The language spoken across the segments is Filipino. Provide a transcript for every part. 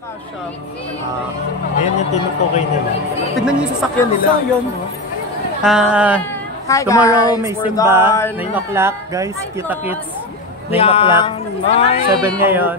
Ayan yung tinutukoy nila. Tignan niyo yung sasakyan nila. So, yun. Hi Tomorrow guys, may we're simba. done. 9 o'clock, guys. Kita kits. 9 o'clock. 7 ngayon.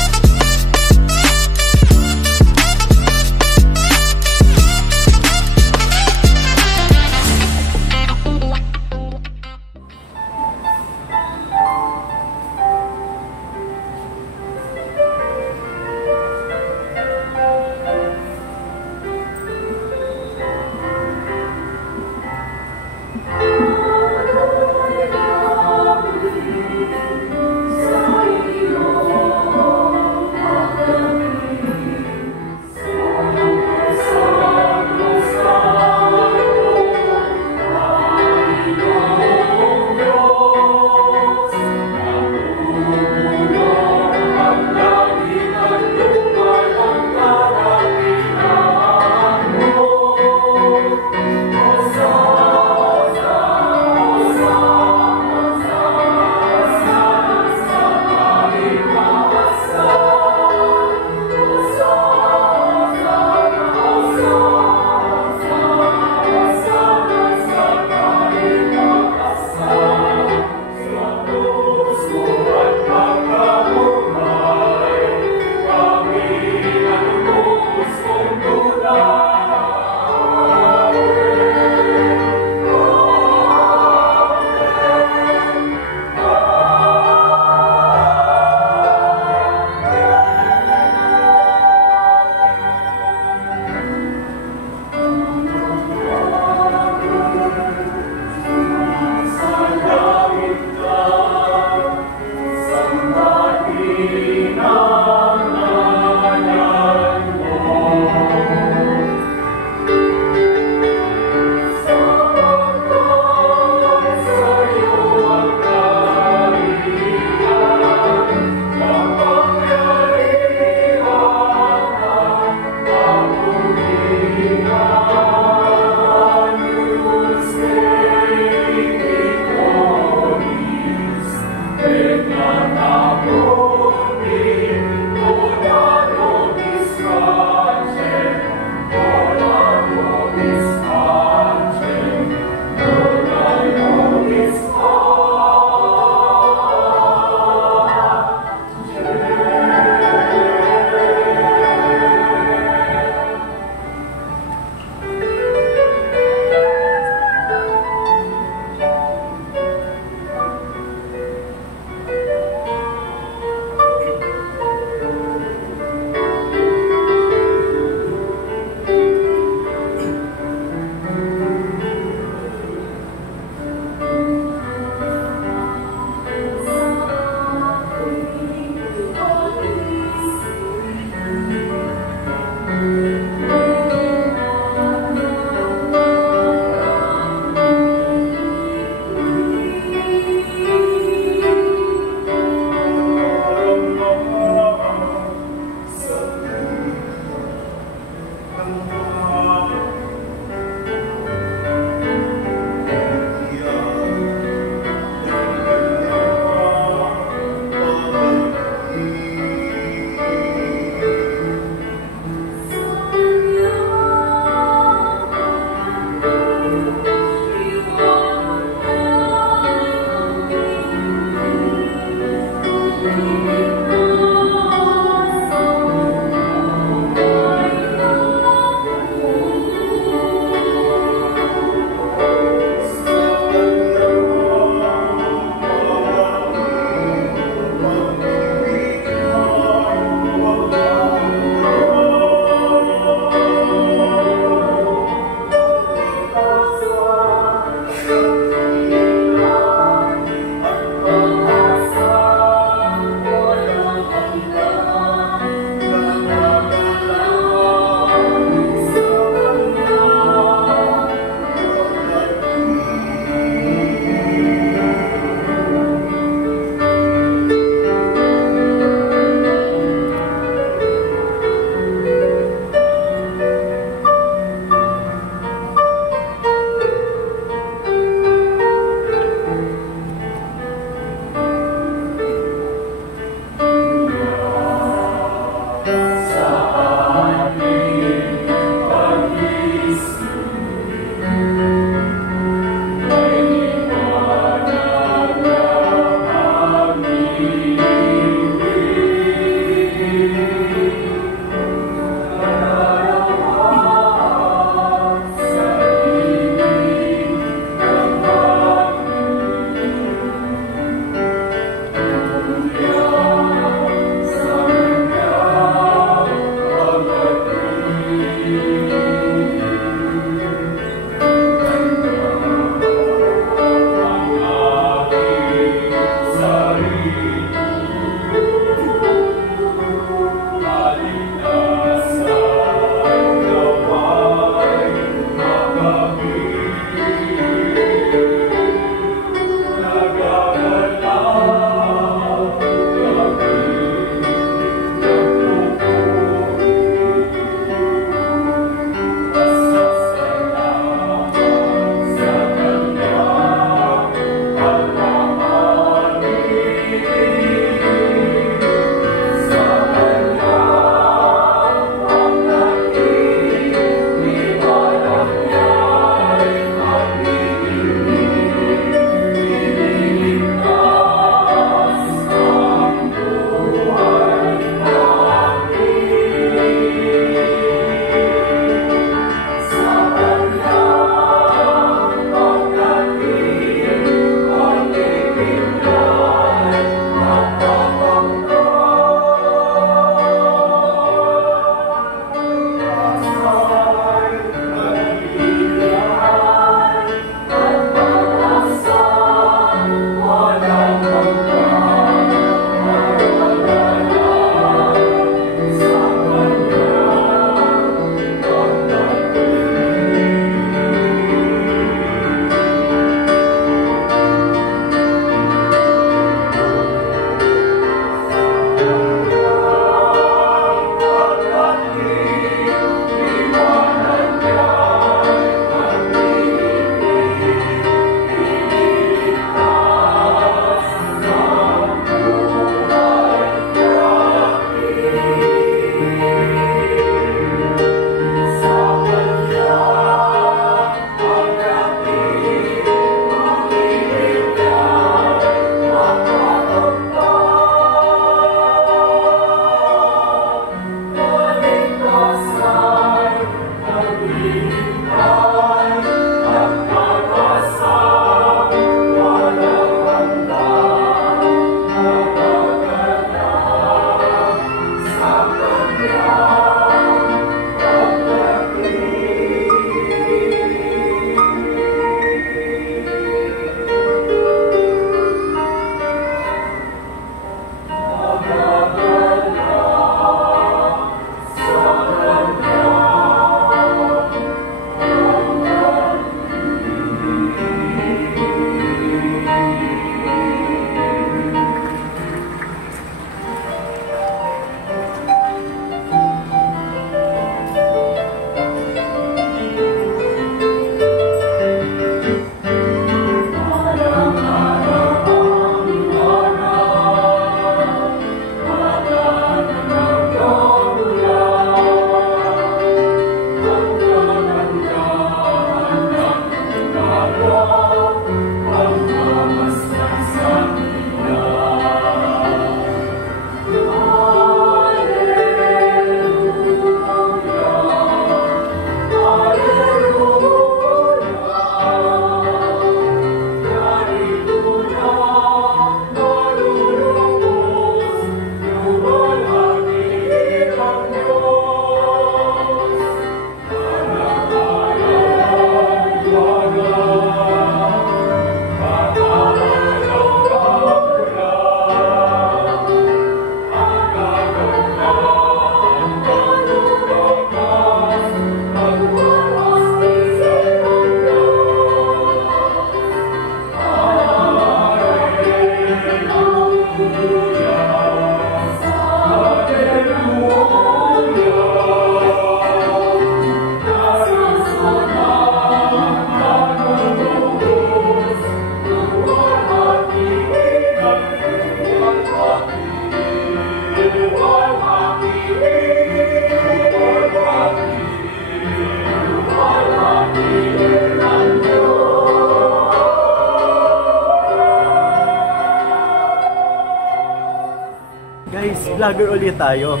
Guys, vlogger ulit tayo.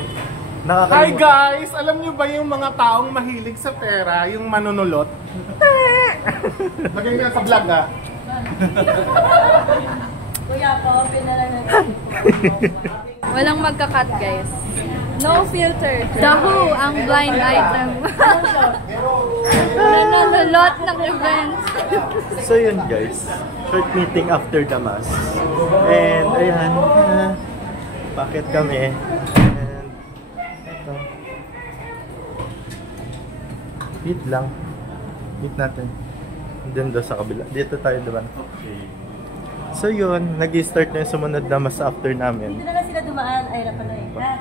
Hi guys! Alam niyo ba yung mga taong mahilig sa pera, yung manunulot? Lagay nga sa vlog ah. Kuya po, pinalang walang magka-cut guys. No filter. The Who ang blind item. Nananulot ng event. So yun guys, short meeting after the mass. And ayan, bakit kami? And ito. Wait lang. Wait natin. Doon daw sa kabila. Dito tayo naman. Okay. So yun, nag-start na yung sumunod na mas after namin. Dito na lang sila dumaan. Ay, na pala eh. Ha?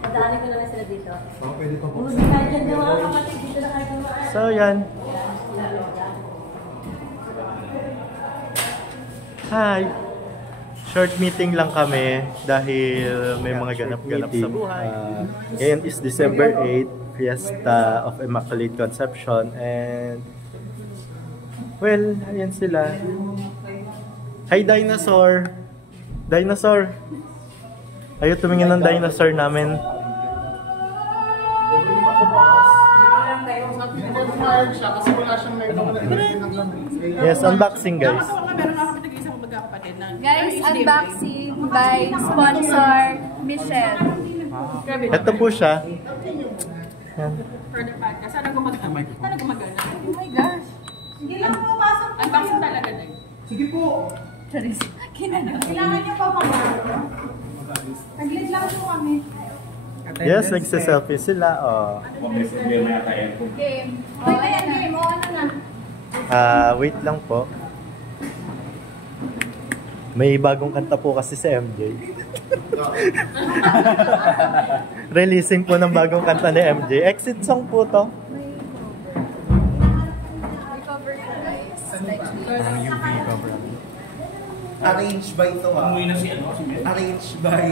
Padaanin ko na lang sila dito. Oh, pwede pa po. Kahit yan mga kapatid, dito na kayo dumaan. So yan. Hi! Short meeting lang kami dahil may mga ganap-ganap sa buhay. Ngayon is December 8, Fiesta of Immaculate Conception, and well, ayan sila. Hi Dinosaur! Dinosaur! Ayaw tumingin ng dinosaur namin. Yes, unboxing guys. Guys, unboxing by sponsor Michelle. Ito po siya. Yan. For the podcast. Sana gumagana. Sana gumagana. Oh my gosh. Hindi lang pumapasok. Unboxing talaga na. Sige po. Charis. Kailangan niyo pa mga. Nag-lead lang po kami. Yes, nagsa-selfie sila. Oh. Game. Oh, ayan, game. Oh, ano na? Wait lang po. May bagong kanta po kasi sa MJ. Releasing po ng bagong kanta ni MJ. Exit song po to. Recover ko guys. Yung V-cover. Arranged by ito ah. Umuwi na si ano? Arranged by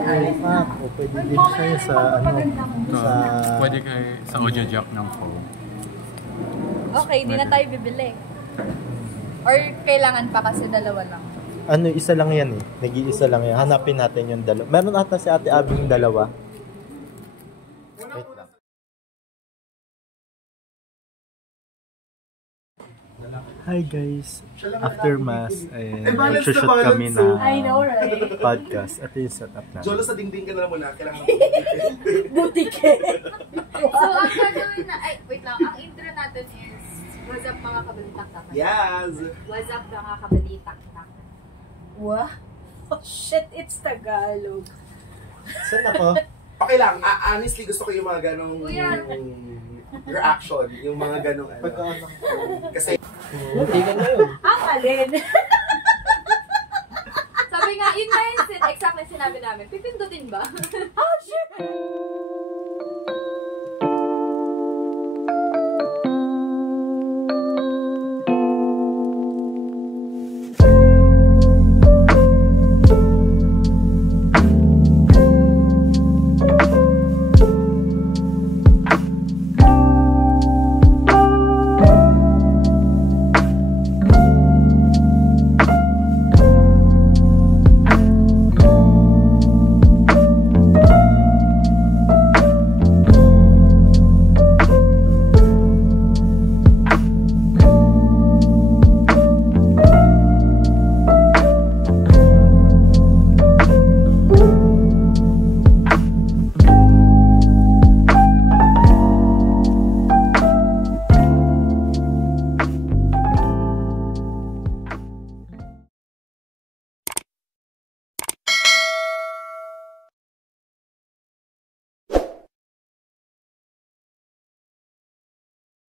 Ay, iPad. O pwede din siya sa ano. Sa... Pwede kayo sa audio jack ng phone. Okay, di na tayo bibili. Or kailangan pa kasi dalawa lang. Ano, isa lang yan eh. Nag-iisa lang yan. Hanapin natin yung dalawa. Meron ata si Ate Abing dalawa. Wait lang. Hi guys. After mass, nag-shoot kami na I know, right? podcast. Ito yung setup natin. Jolo sa dingding ka na muna. Kailangan Butike. So, ang gagawin na, ay, wait lang, ang intro natin is, what's up mga kabalitak-tak? Yes! What's up mga kabalitak-tak? Wah? Oh shit, it's Tagalog. Saan ako? Okay lang, honestly gusto ko yung mga ganong Kuya. reaction, yung mga ganong ano. Kasi Ang alin. Sabi nga, yun mindset, exactly sinabi namin, pipindutin ba? Oh shit!